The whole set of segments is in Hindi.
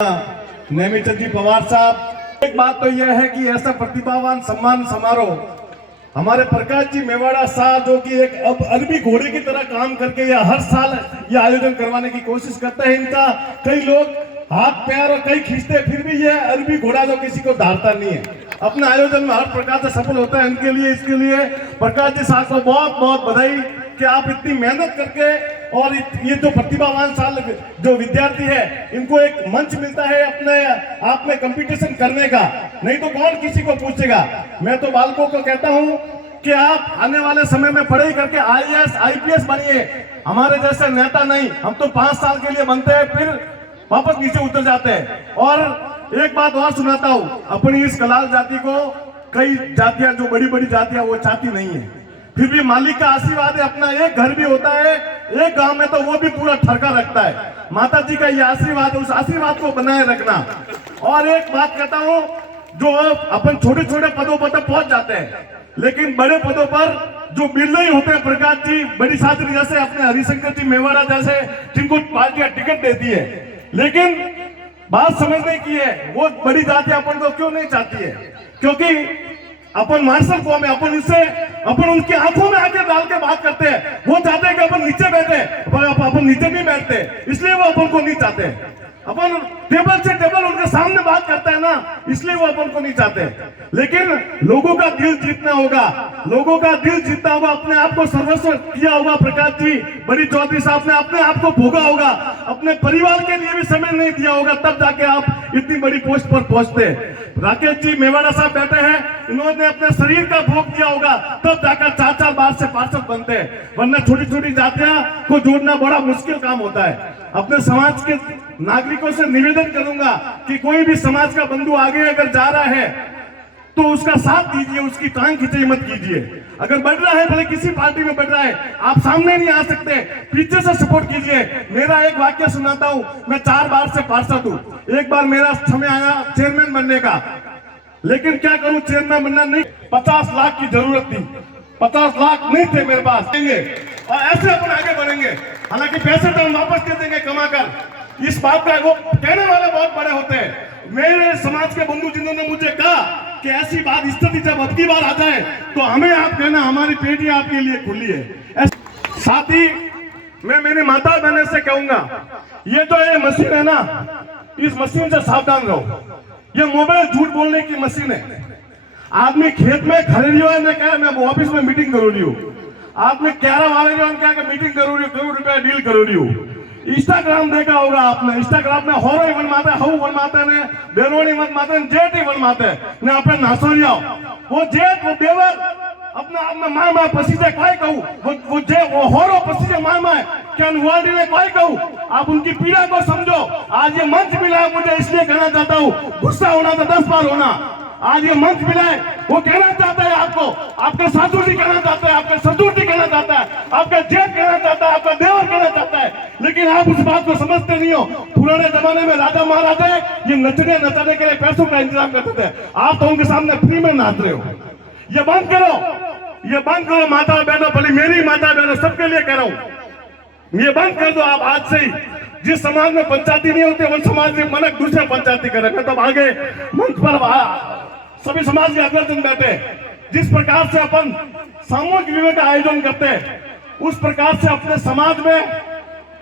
नेमीचंद जी पवार साहब, एक बात तो यह है कि ऐसा प्रतिभावान सम्मान समारोह हमारे प्रकाश जी मेवाड़ा साहब जो कि एक अब अरबी घोड़े की तरह काम करके यह हर साल यह आयोजन करवाने की कोशिश करते हैं। इनका कई लोग हाथ पैर और कई खींचते हैं, फिर भी यह अरबी घोड़ा जो किसी को धारता नहीं है, अपने आयोजन में हर प्रकार से सफल होता है। इनके लिए इसके लिए प्रकाश जी साहब को बहुत बहुत बधाई कि आप इतनी मेहनत करके और ये जो प्रतिभावान साल जो विद्यार्थी है इनको एक मंच मिलता है अपने आप में कंपटीशन करने का, नहीं तो कौन किसी को पूछेगा। मैं तो बालकों को कहता हूं कि आप आने वाले समय में पढ़ाई करके IAS IPS बनिए, हमारे जैसे नेता नहीं। हम तो 5 साल के लिए बनते हैं फिर वापस नीचे उतर जाते हैं। और एक बात और सुनाता हूं, अपनी इस कलाल जाति को कई जातियां जो बड़ी बड़ी जातियां वो चाहती नहीं है, फिर भी मालिक का आशीर्वाद है। अपना एक घर भी होता है एक गांव में तो वो भी पूरा ठरका रखता है। माता जी का ये आशीर्वाद है, उस आशीर्वाद को बनाए रखना। और एक बात कहता हूं, जो अपन छोटे छोटे पदों पर पहुंच जाते हैं लेकिन बड़े पदों पर जो बिरले ही होते हैं, प्रकाश जी बड़ी साथी जैसे अपने हरिशंकर जी मेवाड़ा जैसे जिनको पार्टियां टिकट देती है, लेकिन बात समझने की है वो बड़ी जाति अपन को क्यों नहीं चाहती है, क्योंकि अपन मार्शल कौम है। अपन उनकी आंखों में आके डाल के बात करते हैं। वो चाहते हैं कि अपन नीचे बैठे, अपन नीचे नहीं बैठते, इसलिए वो अपन को नहीं चाहते। अपन टेबल से टेबल उनके सामने बात करता है ना, इसलिए वो अपन को नहीं चाहते। लेकिन लोगों का दिल जीतना होगा, लोगों का दिल जीतना होगा। अपने आप को सर्वस्व किया होगा प्रकाश जी बड़ी चौधरी साहब ने, अपने आप को भोगा होगा, अपने परिवार के लिए भी समय नहीं दिया होगा, तब जाके आप इतनी बड़ी पोस्ट पर पहुंचते। राकेश जी मेवाड़ा साहब बैठे हैं, इन्होंने अपने शरीर का भोग दिया होगा, तब जाकर 4-4 बार से पार्षद बनते हैं, वरना छोटी छोटी जातियां को जोड़ना बड़ा मुश्किल काम होता है। अपने समाज के नागरिकों से निवेदन करूंगा कि कोई भी समाज का बंधु आगे अगर जा रहा है तो उसका साथ दीजिए, उसकी टांग खिंचाई मत कीजिए। अगर बढ़ रहा है, भले किसी पार्टी में बढ़ रहा है, आप सामने नहीं आ सकते, पीछे से सपोर्ट कीजिए। मेरा एक वाक्य सुनाता हूं, मैं 4 बार से पार्षद हूं। एक बार मेरा समय आया चेयरमैन बनने का, लेकिन क्या करूं, चेयरमैन बनना नहीं, 50 लाख की जरूरत थी, 50 लाख नहीं थे मेरे पास, और ऐसे अपन आगे बढ़ेंगे। हालांकि पैसे तो हम वापस दे देंगे कमा कर। इस बात का वो कहने वाले बहुत बड़े होते हैं। मेरे समाज के बंधु जिन्होंने मुझे कहा कि ऐसी बात स्थिति जब अब की बार आ जाए तो हमें आप कहना, हमारी पेटी आपके लिए खुली है। साथ ही मैं मेरी माता बहनों से कहूंगा, ये जो ये मशीन है ना, इस मशीन से सावधान रहो। ये मोबाइल झूठ बोलने की मशीन है। आदमी खेत में खड़े रही हो, कहा मैं ऑफिस में मीटिंग करो रही हूँ, आपने 11 आवे क्या मीटिंग करो रही हो, करोड़ रुपया डील करो रही हो। इंस्टाग्राम देखा होगा आपने, इंस्टाग्राम में होरो ही बनवाते, हऊ बनवाते ने, बेरोनी बनवाते, जेठ ही बनवाते ने, अपने नासोरिया वो जेठ वो देवर अपना आप में मार मार पसीजे काय कहूं, वो जे वो होरो पसीजे मार मार क्या नुवाडी ने काय कहूं। आप उनकी पीड़ा को समझो। आज ये मंच मिला है, मुझे इसलिए कहना चाहता हूं, गुस्सा होना तो 10 बार होना। आज ये मंच मिला है, वो कहना चाहता है आपको, आपके सासू जी कहना चाहता है, आपके ससुर जी कहना चाहता है, आपका जेठ कहना चाहता है, आपका देवर कहना चाहता है, लेकिन आप उस बात को समझते नहीं हो। पुराने जमाने में राजा महाराजा ये नचने नचाने के लिए पैसों का इंतजाम करते थे, आप तो उनके सामने फ्री में नाच रहे हो। ये बंद करो, ये बंद करो माता बहनों, भले मेरी माता बहनों सबके लिए कह रहा हूं, ये बंद कर दो आप आज से ही। जिस समाज में पंचायती नहीं होते वो समाज में मनक दूसरे पंचायती करेंगे, तब आगे मंच पर सभी समाज के अग्रजन बैठे। जिस प्रकार से अपन सामूहिक विवाह का आयोजन करते हैं, उस प्रकार से अपने समाज में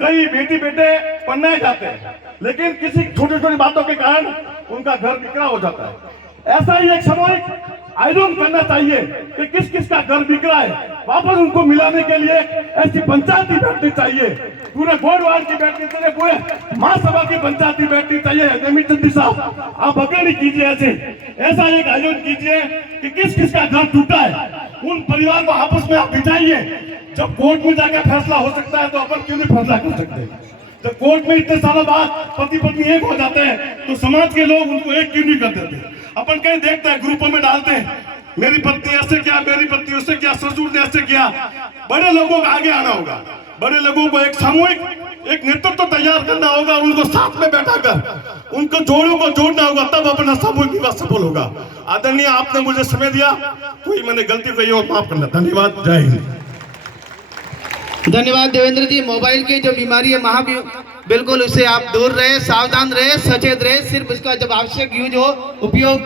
कई बेटी बेटे पढ़ने जाते हैं, लेकिन किसी छोटी छोटी बातों के कारण उनका घर बिखरा हो जाता है। ऐसा ही एक सामूहिक आयोजन करना चाहिए कि किस किस का घर बिखरा है, वापस उनको मिलाने के लिए ऐसी पंचायती बैठनी चाहिए। पूरे बोर्ड वार्ड की बैठनी चाहिए, पूरे महासभा की पंचायती बैठनी चाहिए। नेमीचंद जी साहब, आप अग्रणी कीजिए, ऐसा एक आयोजन कीजिए कि किस किस का घर टूटा है, उन परिवार को आपस में आप बिठाइए। जब कोर्ट में जाकर फैसला हो सकता है तो अपन क्यों नहीं फैसला कर सकते। जब कोर्ट में इतने सालों बाद पति पत्नी एक हो जाते हैं तो समाज के लोग उनको एक क्यों नहीं कर देते। अपन कहीं देखते हैं, ग्रुपों में डालते हैं, मेरी पत्नी ऐसे किया, मेरी पत्नी उससे किया, ससुर ने ऐसे किया। बड़े लोगों को आगे आना होगा, बड़े लोगों को एक सामूहिक एक नेतृत्व तैयार करना होगा, उनको साथ में बैठाकर उनको जोड़ों को जोड़ना होगा, तब अपना सामूहिक विवाह सफल होगा। आदरणीय, आपने मुझे समय दिया, कोई मैंने गलती कही हो माफ करना। धन्यवाद, जय हिंद। धन्यवाद देवेंद्र जी। मोबाइल की जो बीमारी है बिल्कुल उससे आप दूर रहे, सावधान रहे, सचेत रहे। सिर्फ इसका जब आवश्यक यूज हो, उपयोग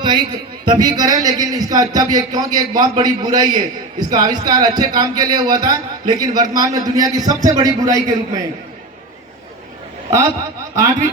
तभी करें, लेकिन इसका जब ये, क्योंकि एक बहुत बड़ी बुराई है। इसका आविष्कार अच्छे काम के लिए हुआ था, लेकिन वर्तमान में दुनिया की सबसे बड़ी बुराई के रूप में है। अब 8वीं